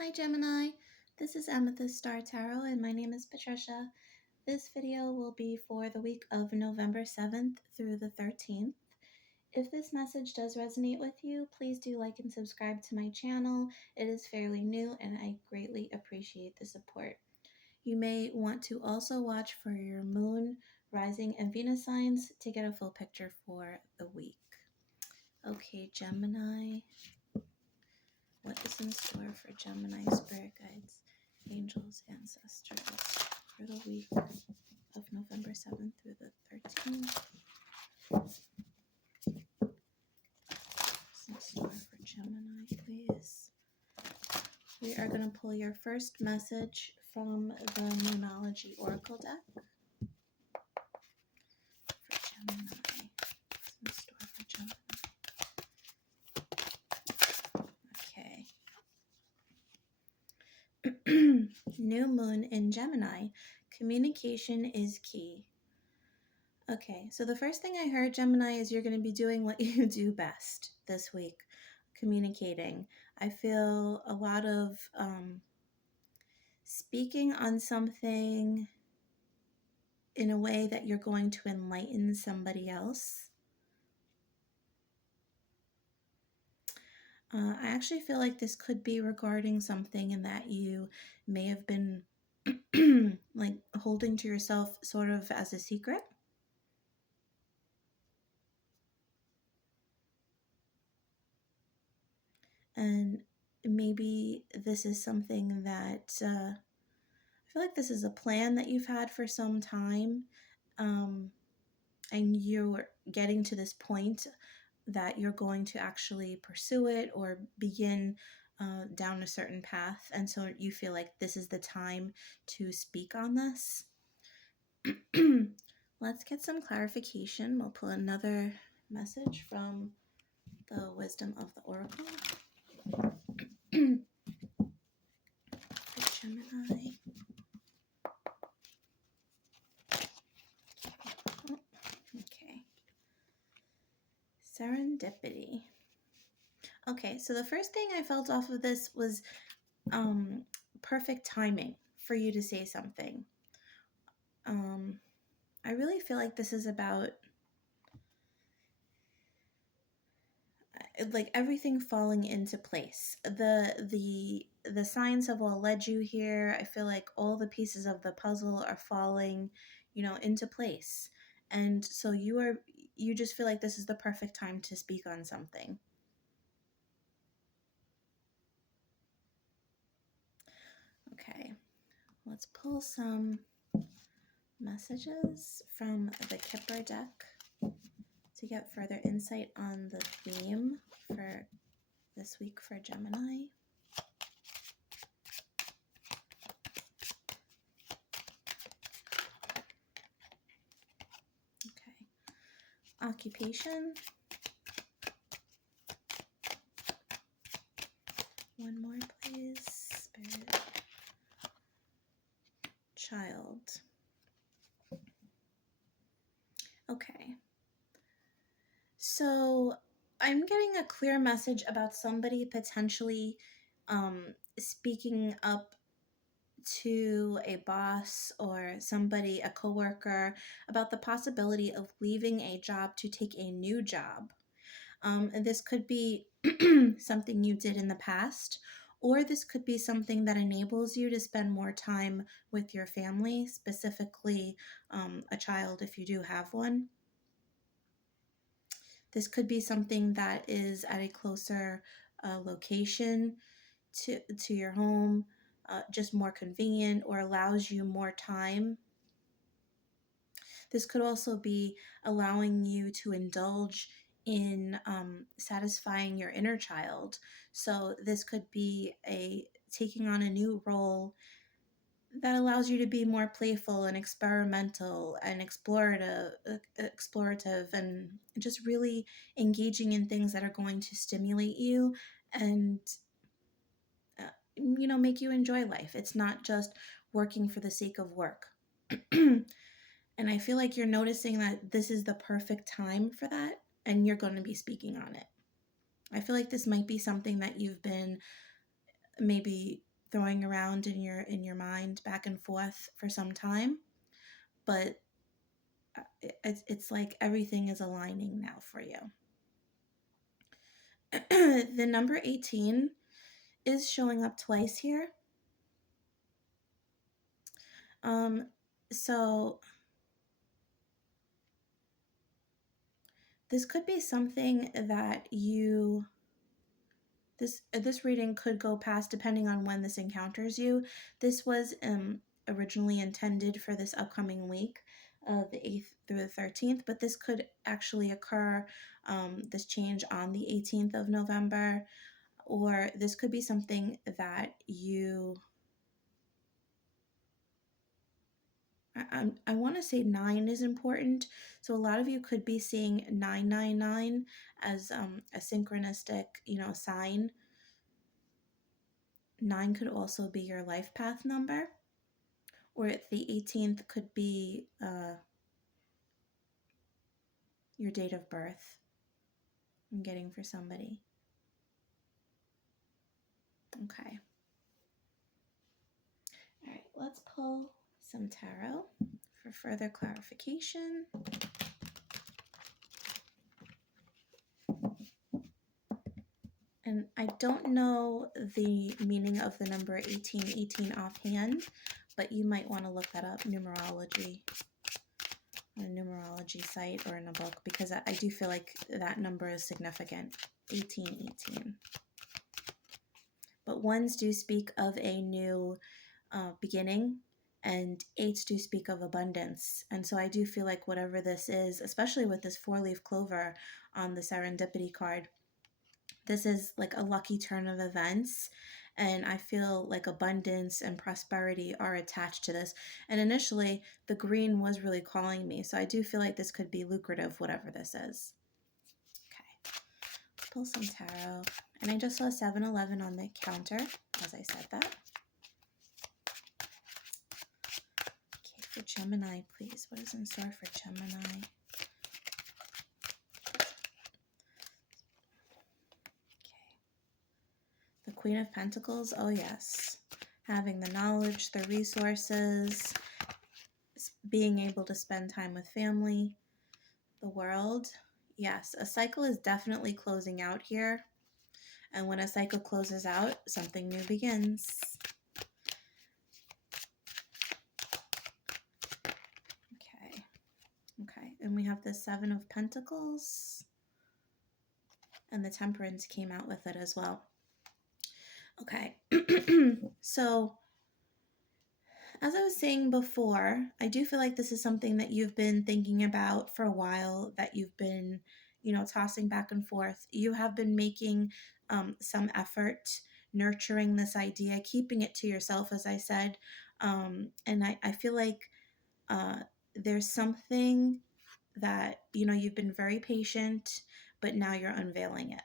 Hi Gemini, this is Amethyst Star Tarot and my name is Patricia. This video will be for the week of November 7th through the 13th. If this message does resonate with you, please do like and subscribe to my channel. It is fairly new and I greatly appreciate the support. You may want to also watch for your moon, rising, and Venus signs to get a full picture for the week. Okay, Gemini. What is in store for Gemini spirit guides, angels, ancestors for the week of November 7th through the 13th? What's in store for Gemini, please? We are going to pull your first message from the Moonology Oracle deck for Gemini. What's in store for Gemini? Okay. New moon in Gemini. Communication is key. Okay, so the first thing I heard, Gemini, is you're going to be doing what you do best this week, communicating. I feel a lot of speaking on something in a way that you're going to enlighten somebody else. I actually feel like this could be regarding something in that you may have been like holding to yourself sort of as a secret. And maybe this is something that I feel like this is a plan that you've had for some time, and you're getting to this point that you're going to actually pursue it or begin down a certain path. And so you feel like this is the time to speak on this. Let's get some clarification. We'll pull another message from the Wisdom of the Oracle. For Gemini. Okay. Serendipity. Okay, so the first thing I felt off of this was perfect timing for you to say something. I really feel like this is about like everything falling into place. The signs have all led you here. I feel like all the pieces of the puzzle are falling, into place. And so you just feel like this is the perfect time to speak on something. Okay. Let's pull some messages from the Kipper deck to get further insight on the theme for this week for Gemini. Okay. Occupation. One more, please. Spirit. Child. Okay. So I'm getting a clear message about somebody potentially speaking up to a boss or somebody, a coworker, about the possibility of leaving a job to take a new job. And this could be something you did in the past, or this could be something that enables you to spend more time with your family, specifically a child if you do have one. This could be something that is at a closer location to your home, just more convenient, or allows you more time. This could also be allowing you to indulge in satisfying your inner child. So this could be taking on a new role that allows you to be more playful and experimental and explorative and just really engaging in things that are going to stimulate you and make you enjoy life. It's not just working for the sake of work. And I feel like you're noticing that this is the perfect time for that, and you're going to be speaking on it. I feel like this might be something that you've been maybe throwing around in your mind back and forth for some time, but it's like everything is aligning now for you. The number 18 is showing up twice here. So this could be something that this reading could go past depending on when this encounters you. This was originally intended for this upcoming week, the 8th through the 13th, but this could actually occur, this change on the 18th of November, or this could be something that I want to say 9 is important. So a lot of you could be seeing 999 as a synchronistic, sign. 9 could also be your life path number, or the 18th could be your date of birth. I'm getting for somebody. Okay. All right, let's pull some tarot for further clarification. And I don't know the meaning of the number 1818 offhand, but you might want to look that up, numerology, on a numerology site or in a book, because I do feel like that number is significant, 1818. But ones do speak of a new beginning, and 8s do speak of abundance. And so I do feel like whatever this is, especially with this 4-leaf clover on the serendipity card, this is like a lucky turn of events, and I feel like abundance and prosperity are attached to this. And initially, the green was really calling me, so I do feel like this could be lucrative, whatever this is. Okay, let's pull some tarot. And I just saw 7-Eleven on the counter as I said that. Okay, for Gemini, please. What is in store for Gemini? The Queen of Pentacles, oh yes. Having the knowledge, the resources, being able to spend time with family, the world. Yes, a cycle is definitely closing out here. And when a cycle closes out, something new begins. Okay. Okay, and we have the 7 of Pentacles. And the Temperance came out with it as well. Okay, so as I was saying before, I do feel like this is something that you've been thinking about for a while, that you've been, tossing back and forth. You have been making some effort nurturing this idea, keeping it to yourself, as I said. And I feel like there's something that, you've been very patient, but now you're unveiling it.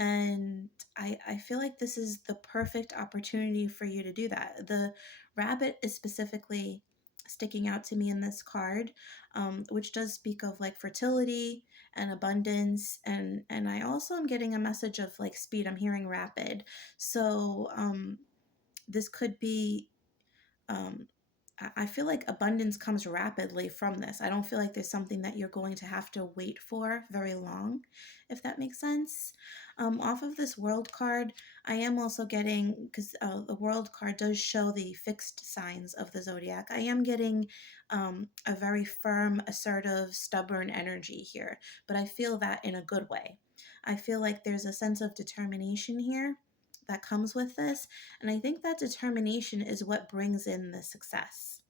And I feel like this is the perfect opportunity for you to do that. The rabbit is specifically sticking out to me in this card, which does speak of like fertility and abundance. And I also am getting a message of like speed. I'm hearing rapid. So this could be I feel like abundance comes rapidly from this. I don't feel like there's something that you're going to have to wait for very long, if that makes sense. Off of this world card, I am also getting, because the world card does show the fixed signs of the zodiac, I am getting a very firm, assertive, stubborn energy here, but I feel that in a good way. I feel like there's a sense of determination here that comes with this. And I think that determination is what brings in the success.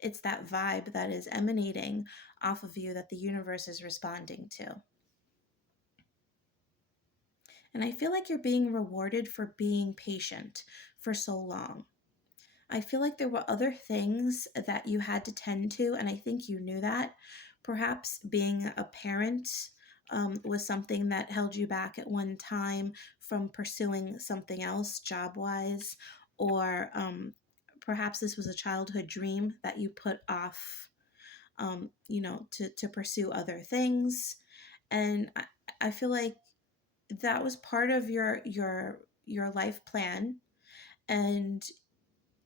It's that vibe that is emanating off of you that the universe is responding to. And I feel like you're being rewarded for being patient for so long. I feel like there were other things that you had to tend to, and I think you knew that. Perhaps being a parent was something that held you back at one time from pursuing something else job-wise, or perhaps this was a childhood dream that you put off, to pursue other things. And I feel like that was part of your your life plan, and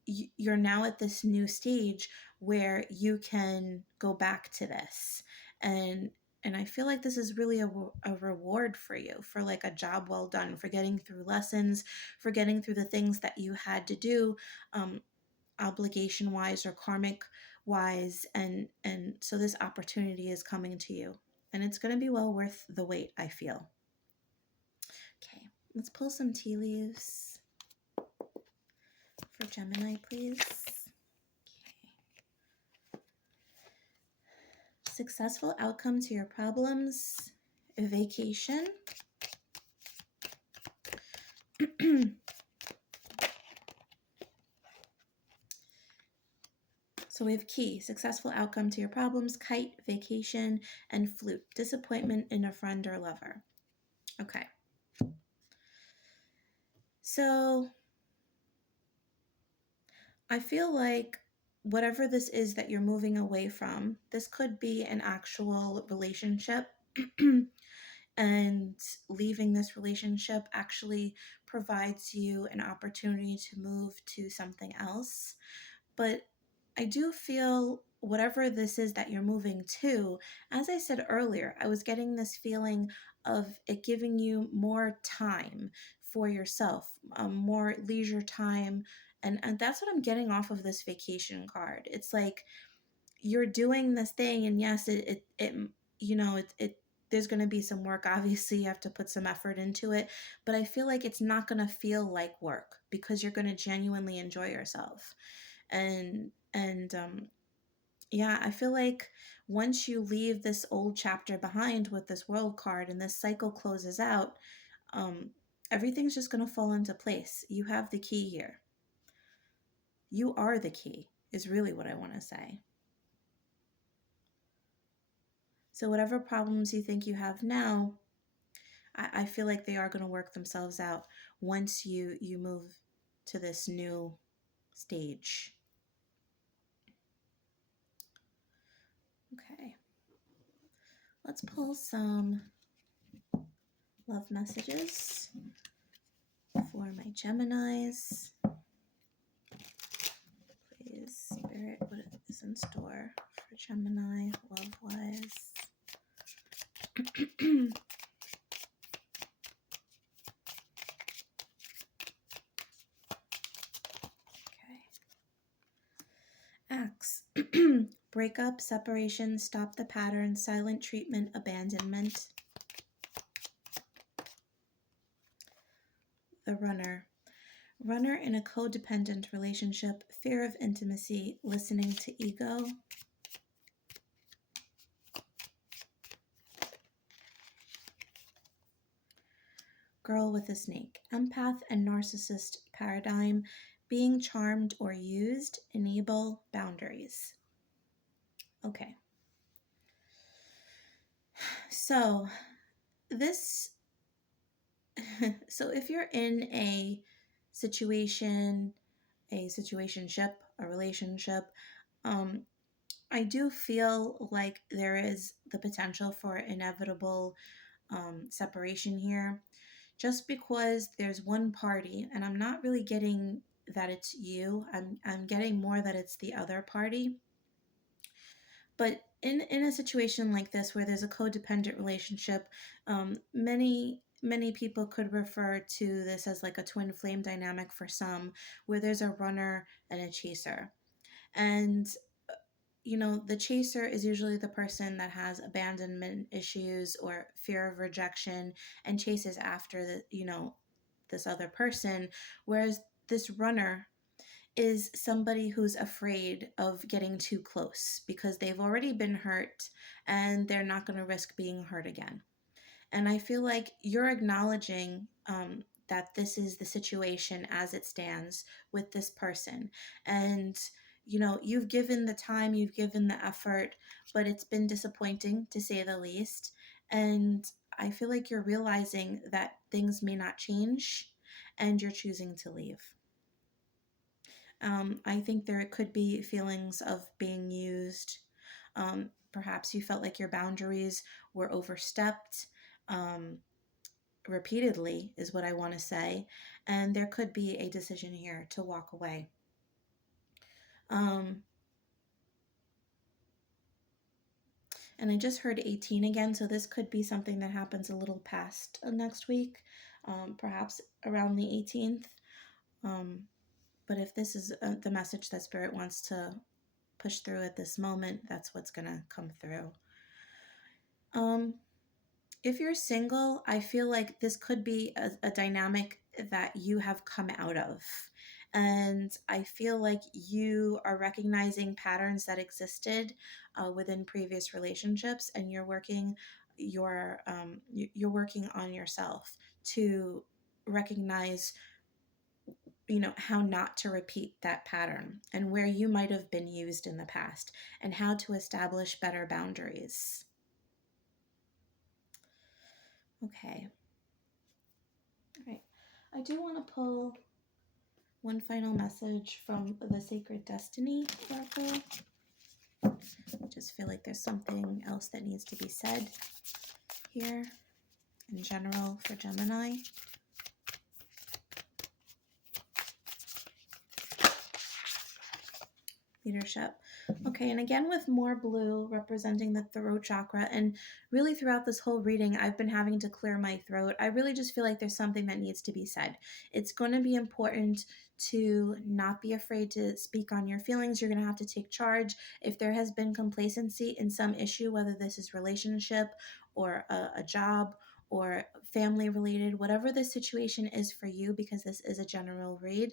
you're now at this new stage where you can go back to this. And I feel like this is really a reward for you, for like a job well done, for getting through lessons, for getting through the things that you had to do, obligation wise or karmic wise. And so this opportunity is coming to you, and it's going to be well worth the wait, I feel. Okay, let's pull some tea leaves for Gemini, please. Successful outcome to your problems, a vacation. So we have key, successful outcome to your problems, kite, vacation, and flute, disappointment in a friend or lover. Okay. So I feel like whatever this is that you're moving away from, this could be an actual relationship. And leaving this relationship actually provides you an opportunity to move to something else. But I do feel whatever this is that you're moving to, as I said earlier, I was getting this feeling of it giving you more time for yourself, more leisure time. And that's what I'm getting off of this vacation card. It's like you're doing this thing, and yes, it you know, it there's going to be some work. Obviously, you have to put some effort into it, but I feel like it's not going to feel like work because you're going to genuinely enjoy yourself. And yeah, I feel like once you leave this old chapter behind with this world card and this cycle closes out, um, everything's just going to fall into place. You have the key here. You are the key, is really what I want to say. So whatever problems you think you have now, I feel like they are going to work themselves out once you move to this new stage. Okay. Let's pull some love messages for my Geminis. Please, Spirit, what is in store for Gemini, love-wise? Okay. Axe. Breakup, separation, stop the pattern, silent treatment, abandonment. The runner. Runner in a codependent relationship, fear of intimacy, listening to ego. Girl with a snake. Empath and narcissist paradigm, being charmed or used, enable boundaries. Okay. So this, so if you're in a situation, a situationship, a relationship, I do feel like there is the potential for inevitable separation here, just because there's one party, and I'm not really getting that it's you. I'm getting more that it's the other party. But in a situation like this where there's a codependent relationship, many people could refer to this as like a twin flame dynamic for some, where there's a runner and a chaser. And you know, the chaser is usually the person that has abandonment issues or fear of rejection and chases after the, you know, this other person, whereas this runner is somebody who's afraid of getting too close because they've already been hurt and they're not going to risk being hurt again. And I feel like you're acknowledging that this is the situation as it stands with this person. And, you know, you've given the time, you've given the effort, but it's been disappointing to say the least. And I feel like you're realizing that things may not change and you're choosing to leave. I think there could be feelings of being used. Perhaps you felt like your boundaries were overstepped repeatedly, is what I want to say. and there could be a decision here to walk away. And I just heard 18 again, so this could be something that happens a little past next week, perhaps around the 18th. But if this is the message that Spirit wants to push through at this moment, that's what's going to come through. If you're single, I feel like this could be a dynamic that you have come out of. And I feel like you are recognizing patterns that existed within previous relationships, and you're working you're working on yourself to recognize, how not to repeat that pattern and where you might have been used in the past, and how to establish better boundaries. Okay. All right. I do want to pull one final message from the Sacred Destiny Oracle. I just feel like there's something else that needs to be said here in general for Gemini. Leadership. Okay, and again with more blue representing the throat chakra, and really throughout this whole reading I've been having to clear my throat. I really just feel like there's something that needs to be said. It's going to be important to not be afraid to speak on your feelings. You're going to have to take charge. If there has been complacency in some issue, whether this is relationship or a job or family related, whatever the situation is for you, because this is a general read,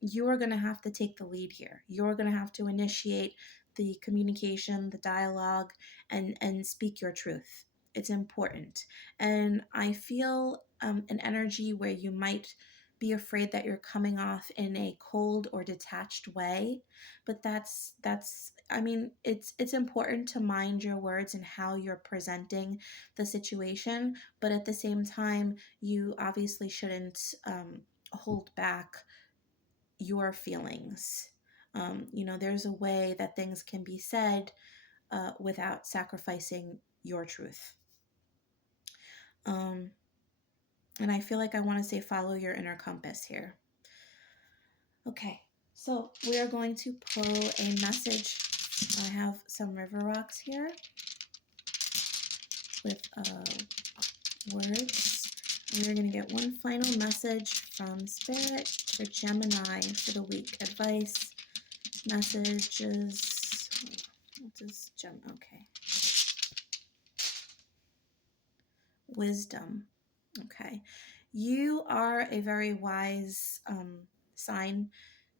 you are going to have to take the lead here. You're going to have to initiate the communication, the dialogue, and speak your truth. It's important. And I feel an energy where you might be afraid that you're coming off in a cold or detached way, but it's important to mind your words and how you're presenting the situation, but at the same time you obviously shouldn't hold back your feelings. There's a way that things can be said without sacrificing your truth. And I feel like I want to say follow your inner compass here. Okay, so we are going to pull a message. I have some river rocks here with words. And we're going to get one final message from Spirit for Gemini for the week. Advice, messages. What does okay. Wisdom. Okay. You are a very wise sign,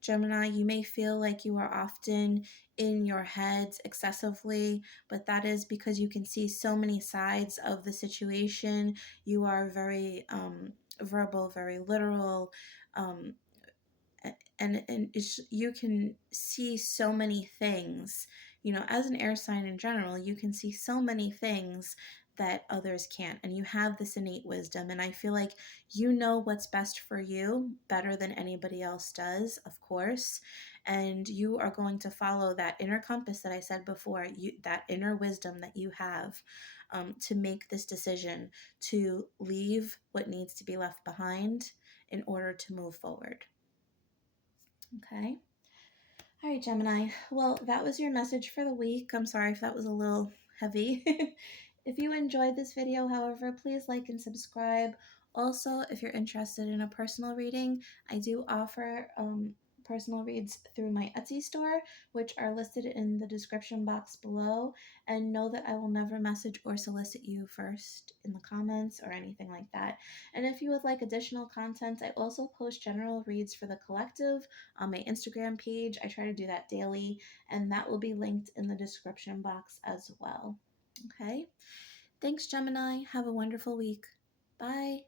Gemini. You may feel like you are often in your heads excessively, but that is because you can see so many sides of the situation. You are very verbal, very literal, and you can see so many things. As an air sign in general, you can see so many things that others can't, and you have this innate wisdom, and I feel like you know what's best for you better than anybody else does, of course, and you are going to follow that inner compass that I said before, that inner wisdom that you have, to make this decision to leave what needs to be left behind in order to move forward. Okay. All right, Gemini. Well, that was your message for the week. I'm sorry if that was a little heavy. If you enjoyed this video, however, please like and subscribe. Also, if you're interested in a personal reading, I do offer personal reads through my Etsy store, which are listed in the description box below. And know that I will never message or solicit you first in the comments or anything like that. And if you would like additional content, I also post general reads for the collective on my Instagram page. I try to do that daily, and that will be linked in the description box as well. Okay. Thanks, Gemini. Have a wonderful week. Bye.